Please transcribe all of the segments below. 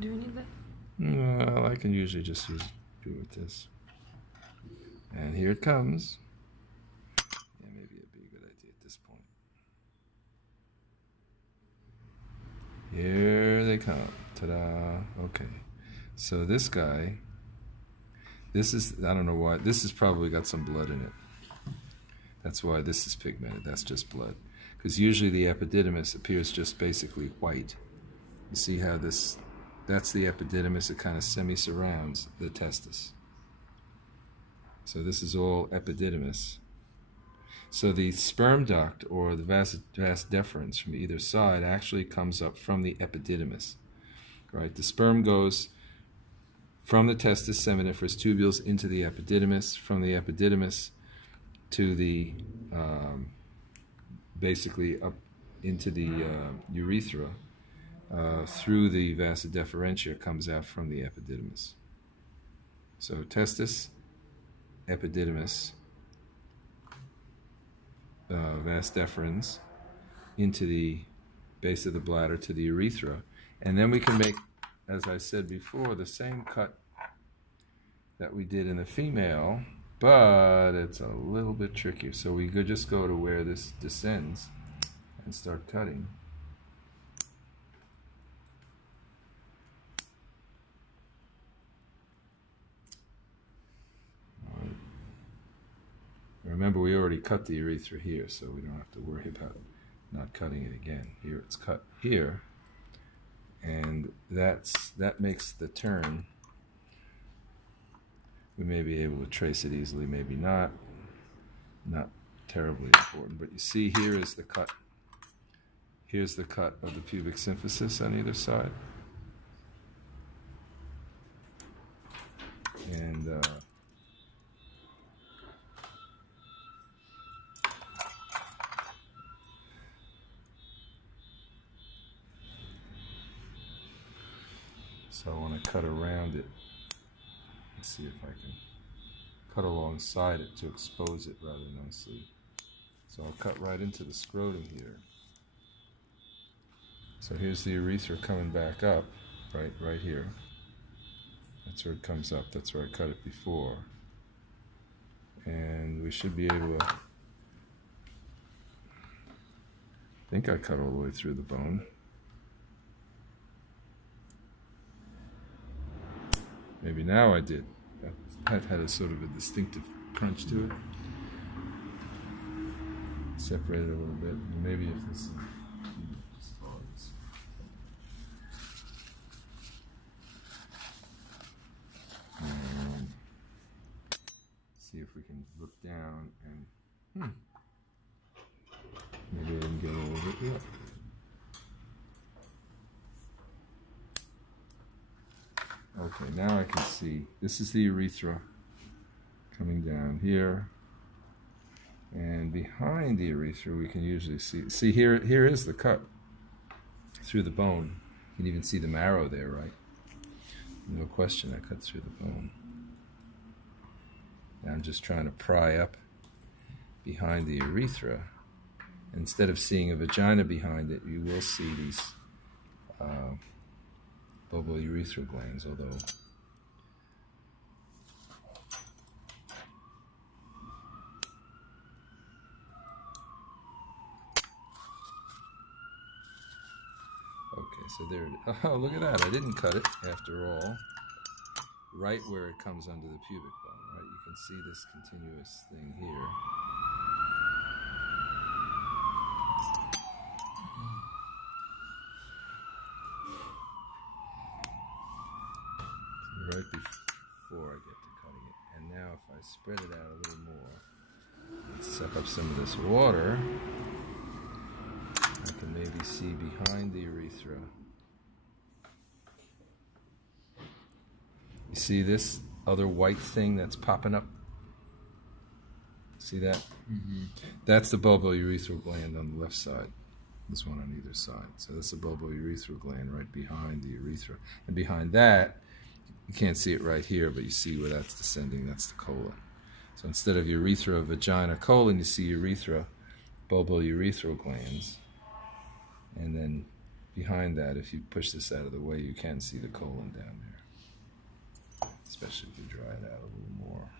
Do you need that? Well, I can usually just do it with this. And here it comes. Yeah, maybe it'd be a good idea at this point. Here they come. Ta-da. Okay. So this guy, this is, I don't know why, this has probably got some blood in it. That's why this is pigmented. That's just blood. Because usually the epididymis appears just basically white. You see how this, that's the epididymis. It kind of semi-surrounds the testis. So this is all epididymis. So the sperm duct or the vas deferens from either side actually comes up from the epididymis. Right? The sperm goes from the testis seminiferous tubules into the epididymis, from the epididymis to the basically up into the urethra through the vasa deferentia, comes out from the epididymis. So testis, epididymis, vas deferens into the base of the bladder to the urethra, and then we can make, as I said before, the same cut that we did in the female, but it's a little bit trickier. So we could just go to where this descends and start cutting. All right. Remember, we already cut the urethra here, so we don't have to worry about not cutting it again. Here it's cut here, and that makes the turn. We may be able to trace it easily, maybe not. Not terribly important, but you see here is the cut. Here's the cut of the pubic symphysis on either side. And so I want to cut around it. Let's see if I can cut alongside it to expose it rather nicely. So I'll cut right into the scrotum here. So here's the urethra coming back up, right here. That's where it comes up. That's where I cut it before. And we should be able to, I think I cut all the way through the bone. Maybe now I did. That had a sort of a distinctive crunch to it. Separate it a little bit. Maybe if this just starts. See if we can look down and maybe I can get a little bit. Yep. Okay, now I can see, this is the urethra coming down here, and behind the urethra we can usually see here is the cut through the bone. You can even see the marrow there, right? No question, I cut through the bone. Now I'm just trying to pry up behind the urethra. Instead of seeing a vagina behind it, you will see these bulbourethral glands, although okay, so there it is. Oh, look at that, I didn't cut it after all. Right where it comes under the pubic bone, right? You can see this continuous thing here. Right before I get to cutting it. And now if I spread it out a little more and suck up some of this water, I can maybe see behind the urethra. You see this other white thing that's popping up? See that? Mm-hmm. That's the bulbourethral gland on the left side. This one on either side. So that's the bulbourethral gland right behind the urethra. And behind that, you can't see it right here, but you see where that's descending. That's the colon. So instead of urethra, vagina, colon, you see urethra, bulbourethral glands. And then behind that, if you push this out of the way, you can see the colon down there, especially if you dry it out a little more.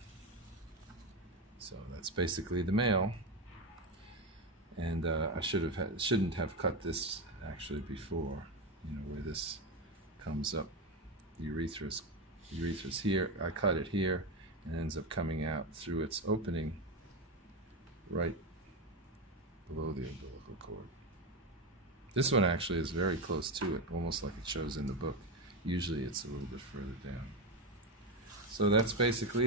So that's basically the male. And I shouldn't have cut this actually before, you know, where this comes up, the urethra's here. I cut it here, and it ends up coming out through its opening right below the umbilical cord. This one actually is very close to it, almost like it shows in the book. Usually it's a little bit further down. So that's basically it.